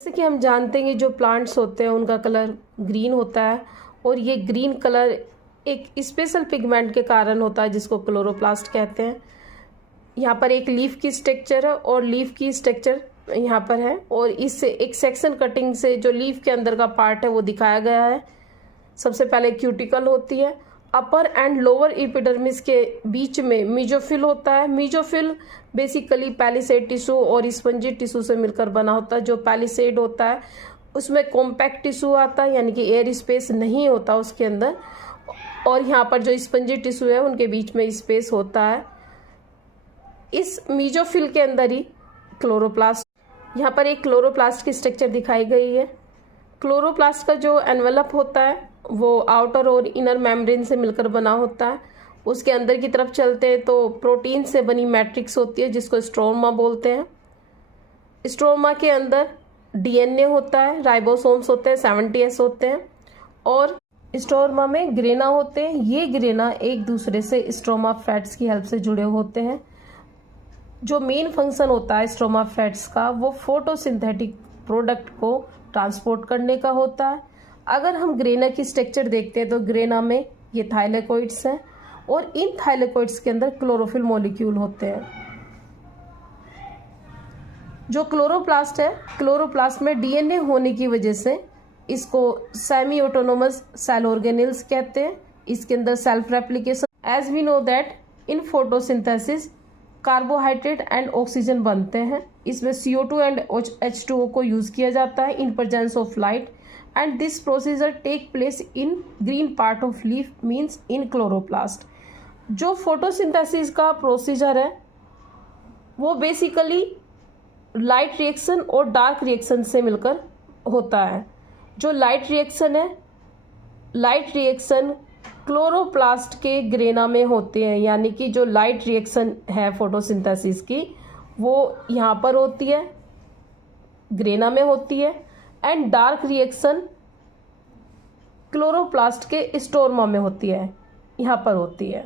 जैसे कि हम जानते हैं कि जो प्लांट्स होते हैं उनका कलर ग्रीन होता है और ये ग्रीन कलर एक स्पेशल पिगमेंट के कारण होता है जिसको क्लोरोप्लास्ट कहते हैं। यहाँ पर एक लीफ की स्ट्रक्चर है और लीफ की स्ट्रक्चर यहाँ पर है और इससे एक सेक्शन कटिंग से जो लीफ के अंदर का पार्ट है वो दिखाया गया है। सबसे पहले क्यूटिकल होती है। अपर एंड लोअर एपिडर्मिस के बीच में मीजोफिल होता है। मीजोफिल बेसिकली पैलिसेड टिश्यू और स्पंजी टिश्यू से मिलकर बना होता है। जो पैलिसेड होता है उसमें कॉम्पैक्ट टिश्यू आता है, यानी कि एयर स्पेस नहीं होता उसके अंदर, और यहाँ पर जो स्पंजी टिश्यू है उनके बीच में स्पेस होता है। इस मीजोफिल के अंदर ही क्लोरोप्लास्ट, यहाँ पर एक क्लोरोप्लास्ट की स्ट्रक्चर दिखाई गई है। क्लोरोप्लास्ट का जो एनवेलप होता है वो आउटर और इनर मेम्ब्रेन से मिलकर बना होता है। उसके अंदर की तरफ चलते हैं तो प्रोटीन से बनी मैट्रिक्स होती है जिसको स्ट्रोमा बोलते हैं। स्ट्रोमा के अंदर डीएनए होता है, राइबोसोम्स होते हैं, 70S होते हैं, और स्ट्रोमा में ग्रेना होते हैं। ये ग्रेना एक दूसरे से स्ट्रोमा फैट्स की हेल्प से जुड़े होते हैं। जो मेन फंक्शन होता है स्ट्रोमा फैट्स का वो फोटोसिंथेटिक प्रोडक्ट को ट्रांसपोर्ट करने का होता है। अगर हम ग्रेना की स्ट्रक्चर देखते हैं तो ग्रेना में ये थाइलेकोइड्स हैं और इन थाइलेकोइड्स के अंदर क्लोरोफिल मॉलिक्यूल होते हैं। जो क्लोरोप्लास्ट है, क्लोरोप्लास्ट में डीएनए होने की वजह से इसको सेमी ऑटोनोमस सेल ऑर्गेनेल्स कहते हैं। इसके अंदर self replication, as we know that in photosynthesis carbohydrate and oxygen बनते हैं। इसमें CO2 एंड H2O को यूज किया जाता है in presence of light, and this procedure take place in green part of leaf, means in chloroplast. जो photosynthesis का procedure है वो बेसिकली लाइट रिएक्शन और डार्क रिएक्शन से मिलकर होता है। जो लाइट रिएक्शन है, लाइट रिएक्शन क्लोरोप्लास्ट के ग्रेना में होते हैं, यानी कि जो लाइट रिएक्शन है फोटोसिंथेसिस की वो यहाँ पर होती है, ग्रेना में होती है, एंड डार्क रिएक्शन क्लोरोप्लास्ट के स्टोरमा में होती है, यहाँ पर होती है।